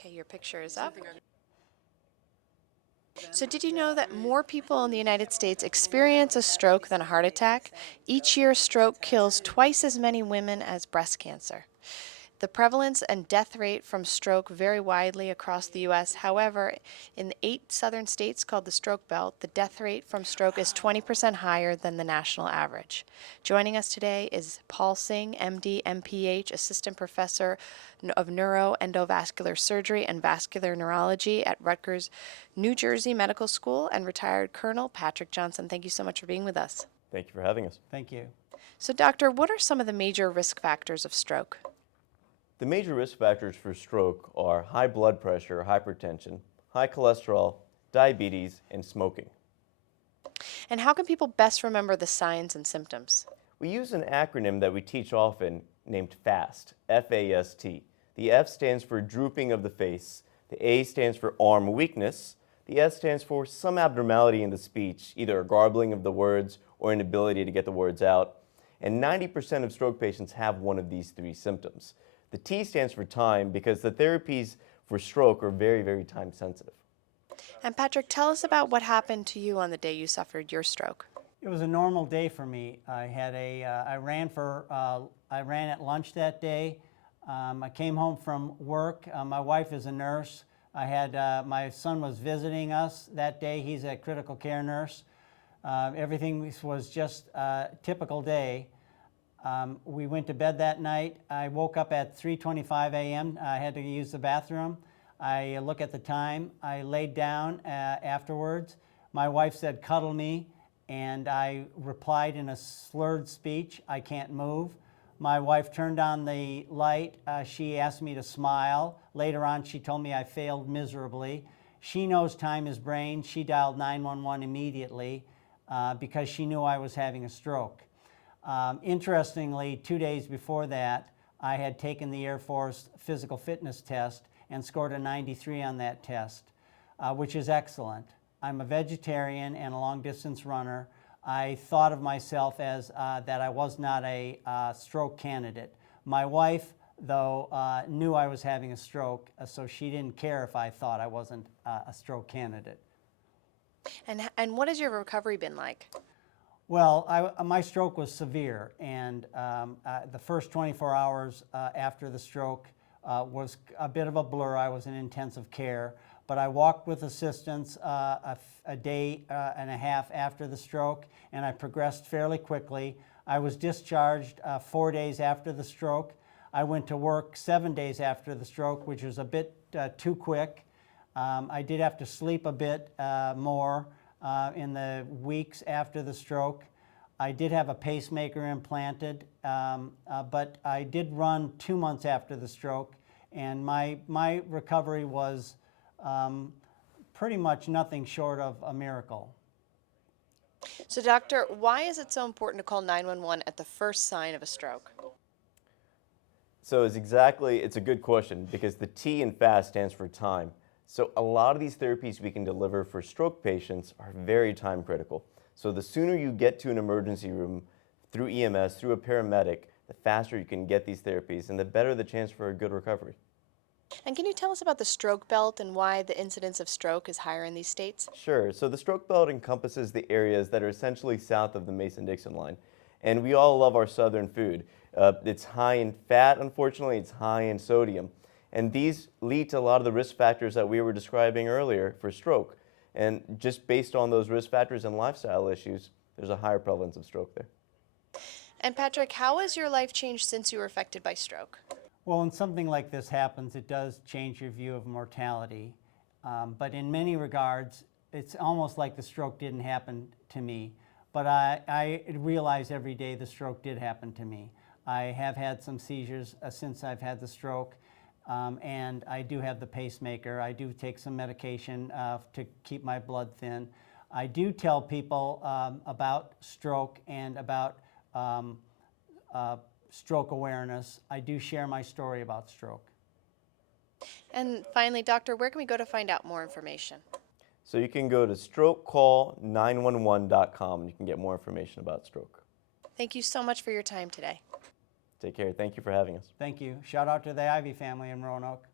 Okay, your picture is up. So did you know that more people in the United States experience a stroke than a heart attack? Each year, stroke kills twice as many women as breast cancer. The prevalence and death rate from stroke vary widely across the U.S. However, in the 8 southern states called the Stroke Belt, the death rate from stroke is 20% higher than the national average. Joining us today is Paul Singh, MD, MPH, Assistant Professor of Neuroendovascular Surgery and Vascular Neurology at Rutgers, New Jersey Medical School, and retired Colonel Patrick Johnson. Thank you so much for being with us. Thank you for having us. Thank you. So, Doctor, what are some of the major risk factors of stroke? The major risk factors for stroke are high blood pressure, hypertension, high cholesterol, diabetes, and smoking. And how can people best remember the signs and symptoms? We use an acronym that we teach often named F.A.S.T, F-A.S.T. The F stands for drooping of the face, the A stands for arm weakness, the S stands for some abnormality in the speech, either a garbling of the words or inability to get the words out. And 90% of stroke patients have one of these 3 symptoms. The T stands for time because the therapies for stroke are very, very time sensitive. And Patrick, tell us about what happened to you on the day you suffered your stroke. It was a normal day for me. I ran at lunch that day. I came home from work. My wife is a nurse. My son was visiting us that day. He's a critical care nurse. Everything was just a typical day. We went to bed that night. I woke up at 3:25 a.m. I had to use the bathroom. I look at the time. I laid down afterwards. My wife said, "Cuddle me," and I replied in a slurred speech, "I can't move." My wife turned on the light. She asked me to smile. Later on, she told me I failed miserably. She knows time is brain. She dialed 911 immediately because she knew I was having a stroke. Interestingly, 2 days before that, I had taken the Air Force physical fitness test and scored a 93 on that test, which is excellent. I'm a vegetarian and a long-distance runner. I thought of myself as that I was not a stroke candidate. My wife, though, knew I was having a stroke, so she didn't care if I thought I wasn't a stroke candidate. And what has your recovery been like? Well, my stroke was severe, and the first 24 hours after the stroke was a bit of a blur. I was in intensive care, but I walked with assistance a day and a half after the stroke, and I progressed fairly quickly. I was discharged 4 days after the stroke. I went to work 7 days after the stroke, which was a bit too quick. I did have to sleep a bit more in the weeks after the stroke. I did have a pacemaker implanted, but I did run 2 months after the stroke, and my recovery was pretty much nothing short of a miracle. So, doctor, why is it so important to call 911 at the first sign of a stroke? So it's a good question because the T in FAST stands for time. So a lot of these therapies we can deliver for stroke patients are very time critical. So the sooner you get to an emergency room through EMS, through a paramedic, the faster you can get these therapies and the better the chance for a good recovery. And can you tell us about the stroke belt and why the incidence of stroke is higher in these states? Sure. So the stroke belt encompasses the areas that are essentially south of the Mason-Dixon line. And we all love our southern food. It's high in fat, unfortunately, it's high in sodium. And these lead to a lot of the risk factors that we were describing earlier for stroke. And just based on those risk factors and lifestyle issues, there's a higher prevalence of stroke there. And Patrick, how has your life changed since you were affected by stroke? Well, when something like this happens, it does change your view of mortality. But in many regards, it's almost like the stroke didn't happen to me. But I realize every day the stroke did happen to me. I have had some seizures since I've had the stroke, and I do have the pacemaker. I do take some medication to keep my blood thin. I do tell people about stroke and about stroke awareness. I do share my story about stroke. And finally, doctor, where can we go to find out more information? So you can go to strokecall911.com and you can get more information about stroke. Thank you so much for your time today. Take care. Thank you for having us. Thank you. Shout out to the Ivy family in Roanoke.